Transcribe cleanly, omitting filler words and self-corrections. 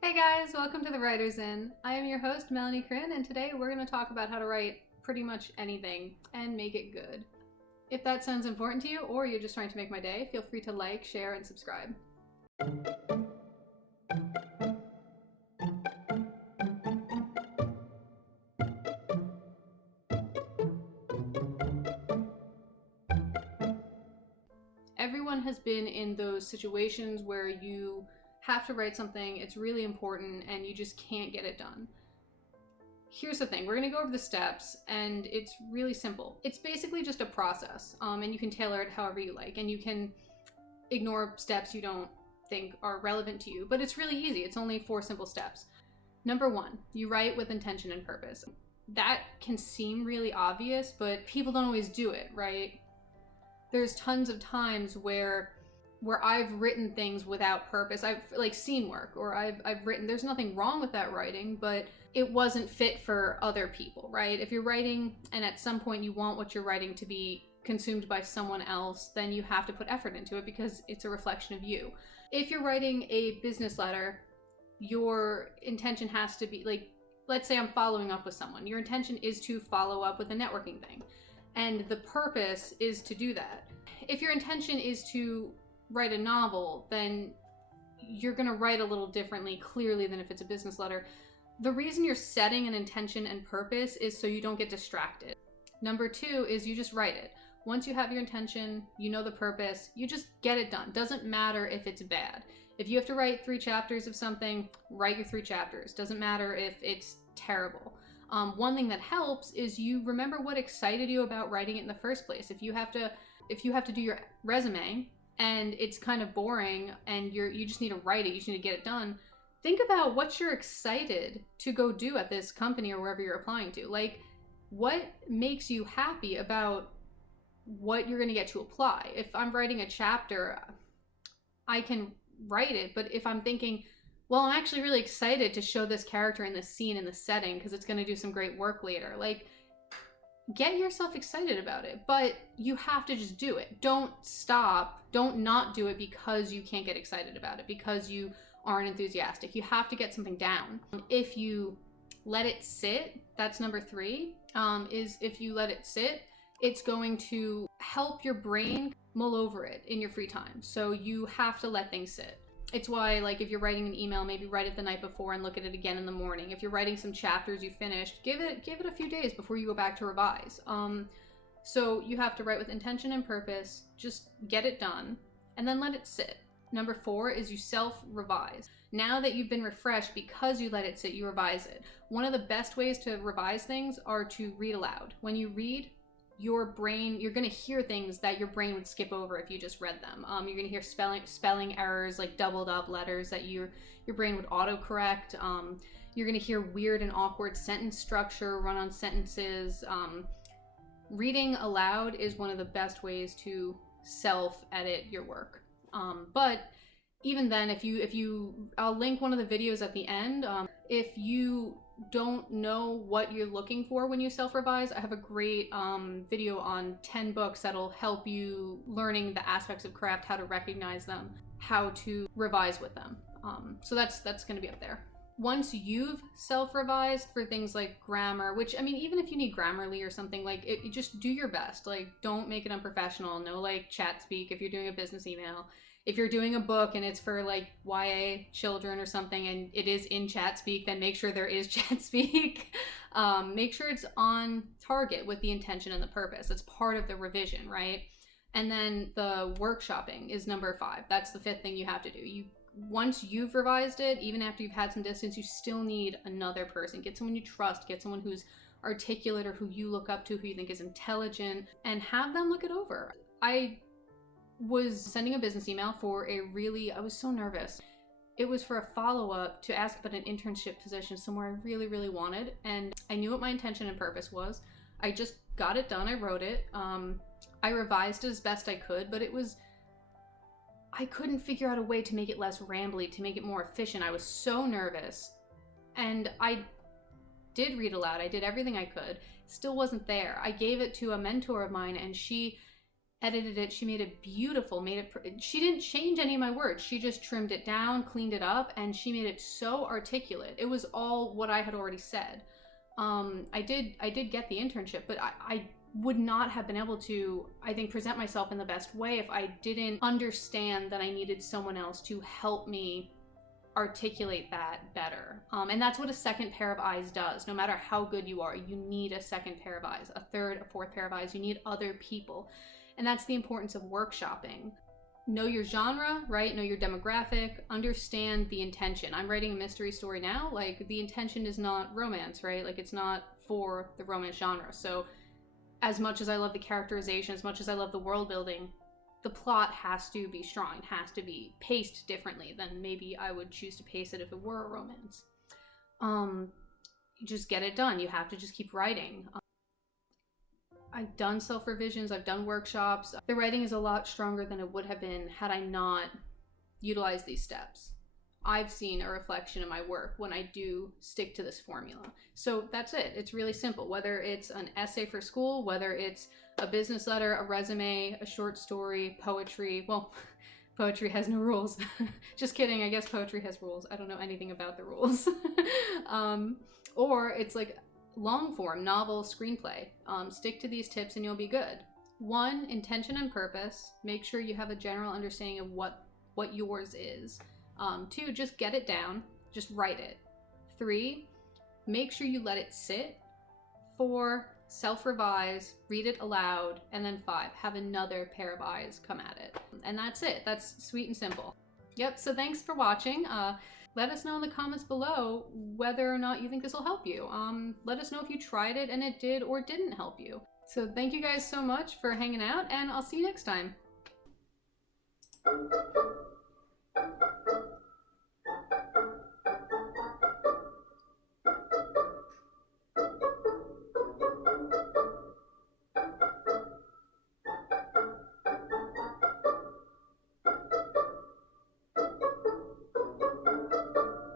Hey guys, welcome to the Writer's Inn. I am your host, Melanie Crin, and today we're going to talk about how to write pretty much anything and make it good. If that sounds important to you, or you're just trying to make my day, feel free to like, share, and subscribe. Everyone has been in those situations where you have to write something, it's really important, and you just can't get it done. Here's the thing, we're gonna go over the steps, and it's really simple. It's basically just a process, and you can tailor it however you like, and you can ignore steps you don't think are relevant to you, but it's really easy. It's only 4 simple steps. Number 1, you write with intention and purpose. That can seem really obvious, but people don't always do it, right? There's tons of times where I've written things without purpose. I've like scene work, or I've written, there's nothing wrong with that writing, but it wasn't fit for other people, right? If you're writing and at some point you want what you're writing to be consumed by someone else, then you have to put effort into it because it's a reflection of you. If you're writing a business letter, your intention has to be like, let's say I'm following up with someone. Your intention is to follow up with a networking thing, and the purpose is to do that. If your intention is to write a novel, then you're going to write a little differently, clearly, than if it's a business letter. The reason you're setting an intention and purpose is so you don't get distracted. Number 2 is you just write it. Once you have your intention, you know the purpose, you just get it done. Doesn't matter if it's bad. If you have to write 3 chapters of something, write your 3 chapters. Doesn't matter if it's terrible. One thing that helps is you remember what excited you about writing it in the first place. If you have to do your resume and it's kind of boring and you just need to write it, you just need to get it done, think about what you're excited to go do at this company or wherever you're applying to. Like, what makes you happy about what you're going to get to apply? If I'm writing a chapter, I can write it, but if I'm thinking, well, I'm actually really excited to show this character in this scene, in this setting, because it's going to do some great work later. Like, get yourself excited about it, but you have to just do it. Don't stop. Don't not do it because you can't get excited about it, because you aren't enthusiastic. You have to get something down. If you let it sit, that's number 3, is if you let it sit, it's going to help your brain mull over it in your free time. So you have to let things sit. It's why, like, if you're writing an email, maybe write it the night before and look at it again in the morning. If you're writing some chapters you finished, give it a few days before you go back to revise. So you have to write with intention and purpose, just get it done, and then let it sit. Number 4 is you self-revise. Now that you've been refreshed because you let it sit, you revise it. One of the best ways to revise things are to read aloud. When you read, your brain, you're going to hear things that your brain would skip over if you just read them. You're going to hear spelling errors, like doubled up letters that your brain would autocorrect. You're going to hear weird and awkward sentence structure, run-on sentences. Reading aloud is one of the best ways to self-edit your work. But even then, I'll link one of the videos at the end. If you don't know what you're looking for when you self-revise, I have a great video on 10 books that'll help you learning the aspects of craft, how to recognize them, how to revise with them. So that's going to be up there. Once you've self-revised for things like grammar, which, I mean, even if you need Grammarly or something, like, you just do your best. Like, don't make it unprofessional. No, like, chat speak if you're doing a business email. If you're doing a book and it's for, like, YA children or something and it is in chat speak, then make sure there is chat speak. Make sure it's on target with the intention and the purpose. It's part of the revision, right? And then the workshopping is number 5. That's the 5th thing you have to do. Once you've revised it, even after you've had some distance, you still need another person. Get someone you trust, get someone who's articulate or who you look up to, who you think is intelligent, and have them look it over. I was sending a business email for I was so nervous. It was for a follow-up to ask about an internship position somewhere I really, really wanted, and I knew what my intention and purpose was. I just got it done, I wrote it. I revised it as best I could, but I couldn't figure out a way to make it less rambly, to make it more efficient. I was so nervous, and I did read aloud. I did everything I could. Still wasn't there. I gave it to a mentor of mine, and she edited it. She made it beautiful, she didn't change any of my words. She just trimmed it down, cleaned it up, and she made it so articulate. It was all what I had already said. I did get the internship, but I would not have been able to, I think, present myself in the best way if I didn't understand that I needed someone else to help me articulate that better. And that's what a second pair of eyes does. No matter how good you are, you need a second pair of eyes, a third, a fourth pair of eyes. You need other people. And that's the importance of workshopping. Know your genre, right? Know your demographic, understand the intention. I'm writing a mystery story now. Like, the intention is not romance, right? Like, it's not for the romance genre. So as much as I love the characterization, as much as I love the world building, the plot has to be strong. It has to be paced differently than maybe I would choose to pace it if it were a romance. You just get it done. You have to just keep writing. I've done self-revisions, I've done workshops. The writing is a lot stronger than it would have been had I not utilized these steps. I've seen a reflection in my work when I do stick to this formula. So that's it. It's really simple. Whether it's an essay for school, whether it's a business letter, a resume, a short story, poetry. Well, poetry has no rules. Just kidding. I guess poetry has rules. I don't know anything about the rules. Or it's like long form, novel, screenplay. Stick to these tips and you'll be good. 1, intention and purpose. Make sure you have a general understanding of what yours is. 2, just get it down. Just write it. 3, make sure you let it sit. 4, self-revise, read it aloud. And then 5, have another pair of eyes come at it. And that's it. That's sweet and simple. Yep, so thanks for watching. Let us know in the comments below whether or not you think this will help you. Let us know if you tried it and it did or didn't help you. So thank you guys so much for hanging out, and I'll see you next time.